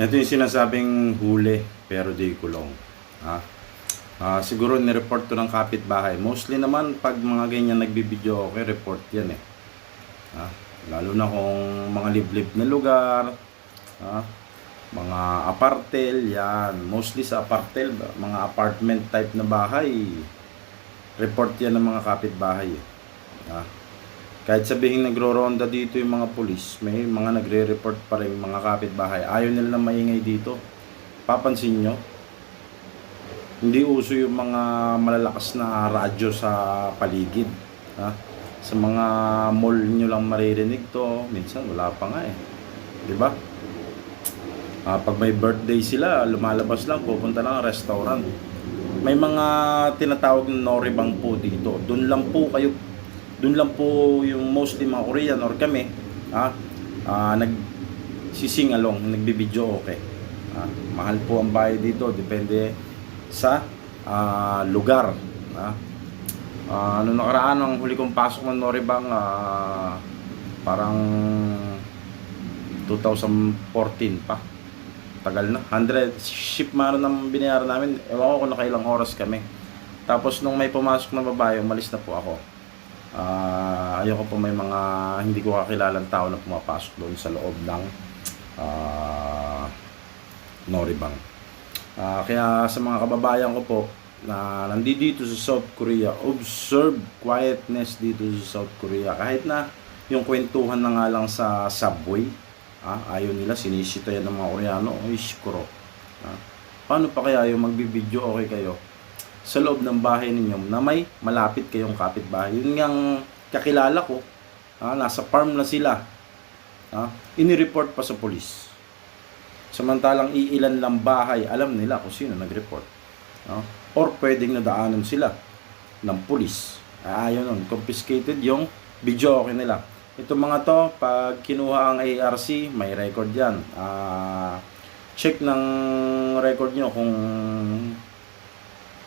Ito yung sinasabing huli pero di kulong. Ha? Ah, siguro ni-report to ng kapitbahay. Mostly naman pag mga ganyan nagbibideo okay, report yan eh. Ha? Lalo na kung mga liblib na lugar, ha? mga apartel, yan. Mostly sa apartel, mga apartment type na bahay, report yan ng mga kapitbahay. Ha? Kahit sabihin nagro-ronda dito yung mga pulis, may mga nagre-report pa rin mga kapitbahay. Ayaw nila na maingay dito. Papansin nyo, hindi uso yung mga malalakas na radyo sa paligid. Ha? Sa mga mall nyo lang maririnig to. Minsan wala pa nga eh. Di ba? Ah, pag may birthday sila, lumalabas lang, pupunta lang restaurant. May mga tinatawag na noribang po dito. Doon lang po kayo doon lang po yung mostly mga Korean or kami ah, ah nag sising along, nagbibideo okay. Ah, mahal po ang bayad dito, depende sa ah, lugar. Ah, Ah, ano nakaraan ang huli kong pasok ng Noribang ah, parang 2014 pa. Tagal na. 100 ship man ang binayaran namin. Ewan ko kung nakailang oras kami. Tapos nung may pumasok na babae, umalis na po ako. Ah, ayoko po may mga hindi ko kakilalang tao na pumapasok doon sa loob ng ah, Noribang. Ah, kaya sa mga kababayan ko po na nandito sa South Korea, observe quietness dito sa South Korea. Kahit na yung kwentuhan na nga lang sa subway, ah, ayaw nila, sinisita yan ng mga Koreano, ay shikuro. Ah, paano pa kaya yung magbibideo okay kayo sa loob ng bahay ninyo na may malapit kayong kapitbahay. Yun nga kakilala ko, ah, nasa farm na sila. Ah, inireport pa sa polis. Samantalang iilan lang bahay, alam nila kung sino nag-report. No? Or pwedeng nadaanan sila ng pulis. Ah, Ayaw nun, confiscated yung video okay nila. Ito mga to, pag kinuha ang ARC, may record yan. Ah, check ng record nyo kung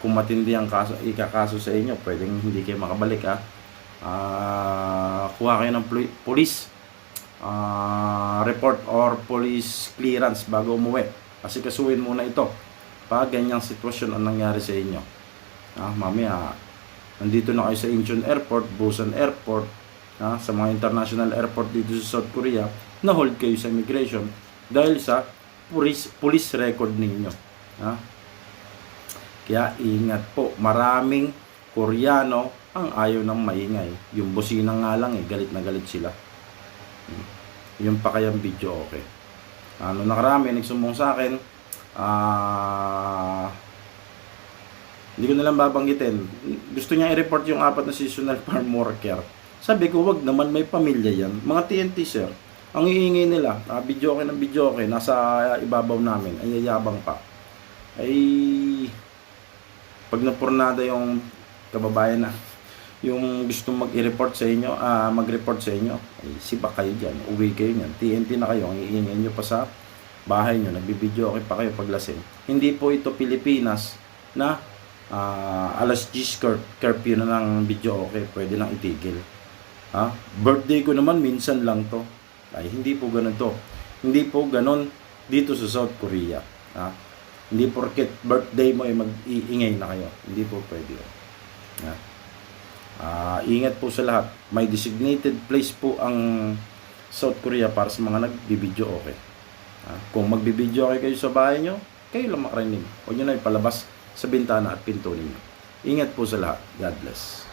kung matindi ang kaso, ikakaso sa inyo, pwedeng hindi kayo makabalik ha. Ah, kuha kayo ng poli- police ah, report or police clearance bago umuwi. Kasi kasuhin muna ito pag ganyang sitwasyon ang nangyari sa inyo. Ah, mamaya, nandito na kayo sa Incheon Airport, Busan Airport, ah, sa mga international airport dito sa South Korea, na-hold kayo sa immigration dahil sa police, police record ninyo. Ah. Kaya ingat po, maraming Koreano ang ayaw ng maingay. Yung busina nga lang eh, galit na galit sila. Hmm. Yung pa kayang video okay. Ano nakarami, nagsumbong sa akin, ah, hindi ko nalang babanggitin. Gusto niya i-report yung apat na seasonal farm worker. Sabi ko, wag naman may pamilya yan. Mga TNT sir, ang iingay nila, ah, video okay ng video okay, nasa ibabaw namin, ay yayabang pa. Ay, pag napurnada yung kababayan na, yung gusto mag-report sa inyo, ah, mag-report sa inyo, ay sipa kayo dyan, uwi kayo niyan, TNT na kayo, ang iingay nyo pa sa bahay nyo, nagbibideo okay pa kayo paglasing. Hindi po ito Pilipinas na ah, alas 10 cur- curfew na ng video okay, pwede lang itigil. Ha? Birthday ko naman minsan lang to. Ay, hindi po ganun to. Hindi po ganun dito sa South Korea. Ha? Hindi porket birthday mo ay mag-iingay na kayo. Hindi po pwede. Ha? Ah, ingat po sa lahat. May designated place po ang South Korea para sa mga nagbibideo okay. Ha? Kung magbibideo okay kayo sa bahay nyo, kayo lang makarinig. Huwag nyo na ipalabas sa bintana at pinto ninyo. Ingat po sa lahat. God bless.